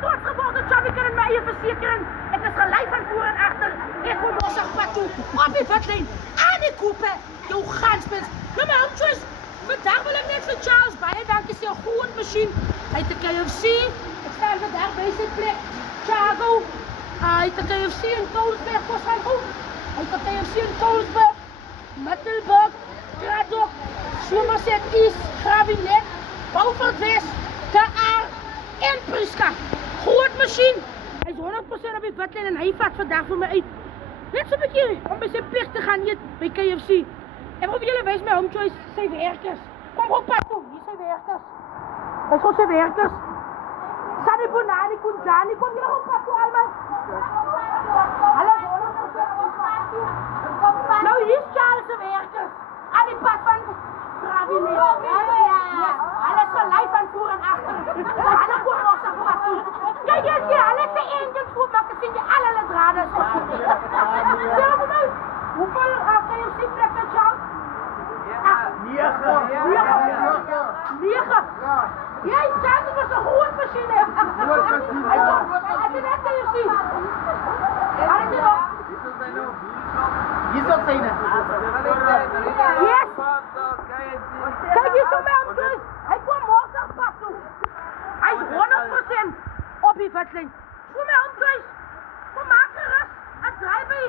trots geworden, Chubby kan in my eie versekering. Ek is gelei van voor en agter. Ek kom ons op pad toe. Op die witlyn. Aan die koepe. Jou ganspins. Nou my houtjes. Vandag wil ek net vir Charles baie dankie sê, 'n groot masjien. Hy het 'n KFC. Ek staan vandag by sy plek. Chago. Hy het 'n KFC in Colesberg. Kos gaan goed. Hy het 'n KFC in Colesberg. Middelburg. Kraddock. Somerset East. Gravinet. Beaufort West. KR. En Prieska. Groot masjien. Hy is 100% op die witlyn en hy vat vandag vir my uit. Net so 'n bietjie om by sy plek te gaan eet by KFC. Ek wil vir julle wys my home choice, sy werkers. Kom op pad toe, hier sy werkers. Dis ons sy werkers. Sani Bonani, Kunjani, kom julle op pad toe almal. Hallo, nou hier is Charles se werkers. Aan die pad van Gravinet. Alles gelei van voor en agter. Alle kom ons op pad toe. Kyk hier, alles se engines goed maak, sien jy al hulle drade. Sê vir my, hoeveel KFC plekke, Charles? 9. Jy, Charles was 'n groot masjien. Groot masjien. Hy het net KFC. Hy het nog. Hier is ook syne. Yes. Kyk hier so my ontmoet. Hy kom môre op pad toe. Hy is 100% op die witlyn. So my ontmoet. Kom maak gerus. Ek draai by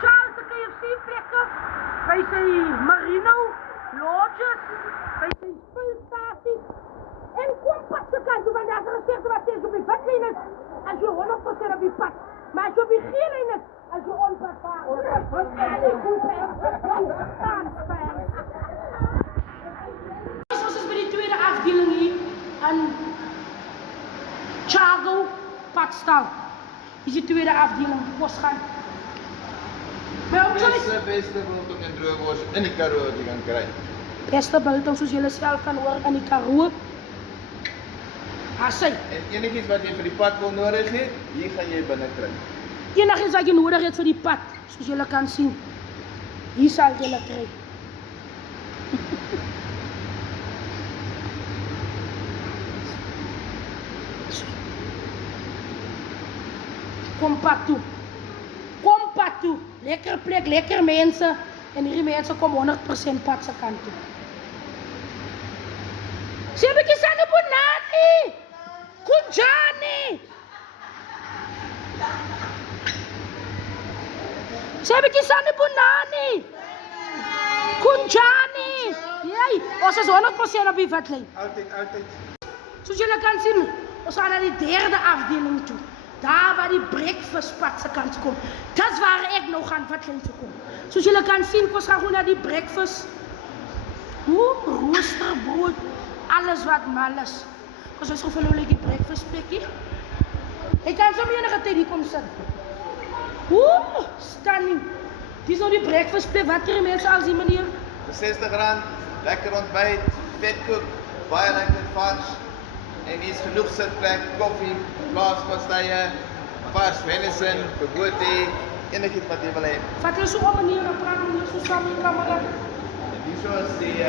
Charles se KFC plekke. By sy Marino Lodges. By sy spulstasie. En kom pad se kant toe, want daar is 'n gesegde wat sê as jy op die witlyn is, as jy 100% op die pad. Maar as jy op die geel lyn is, as jy onpasbaar. Ons is by die tweede afdeling hier aan Chago Padstal. Hier is die tweede afdeling, kos gaan. Beste biltong en droogwors in die Karoo wat jy kan kry. Beste biltong soos julle self kan hoor in die Karoo. Asai. En enigiets wat jy vir die pad wil nodig het, hier gaan jy binne kry. Enigiets wat jy nodig het vir die pad, soos julle kan sien. Hier sal julle kry. Kom pad toe. Kom pad toe. Lekker plek, lekker mense. En hierdie mense kom 100% pad se kant toe. Sê 'n bietjie Sani Bonani. Kunjani. Sê 'n bietjie Sani Bonani. Kunjani. Jy, ons is 100% op die witlyn. Altyd. Soos julle kan sien, ons gaan na die derde afdeling toe. Daar waar die breakfast pad se kant kom. Dis waar ek nou gaan witlyn toe kom. Soos julle kan sien, ons gaan gewoon na die breakfast. Roosterbrood, alles wat mal is. Ons is gevoel hoe die breakfast plekkie. Ek kan so enige tyd hier kom sit. Stunning. Dis nou die breakfast plek. Wat kry mense als die meneer? Vir R60, lekker ontbyt, vetkoek, baie lekker vars. En hier is genoeg sitplek, koffie, plaaspastye, vars venison, bobotie, enigiets wat jy wil hê. Wat is so op meneer, dan praat meneer so saam met die kamera. En hier is die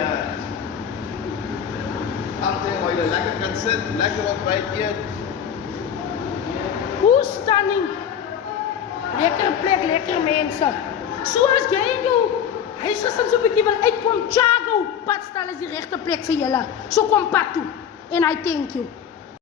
afdeling waar jy lekker kan sit, lekker ontbyt eet. Stunning. Lekker plek, lekker mense. So as jy in jou huisgesin so 'n bietjie wil uitkom, Chago Padstal is die regte plek vir julle. So kom pad toe. En I thank you.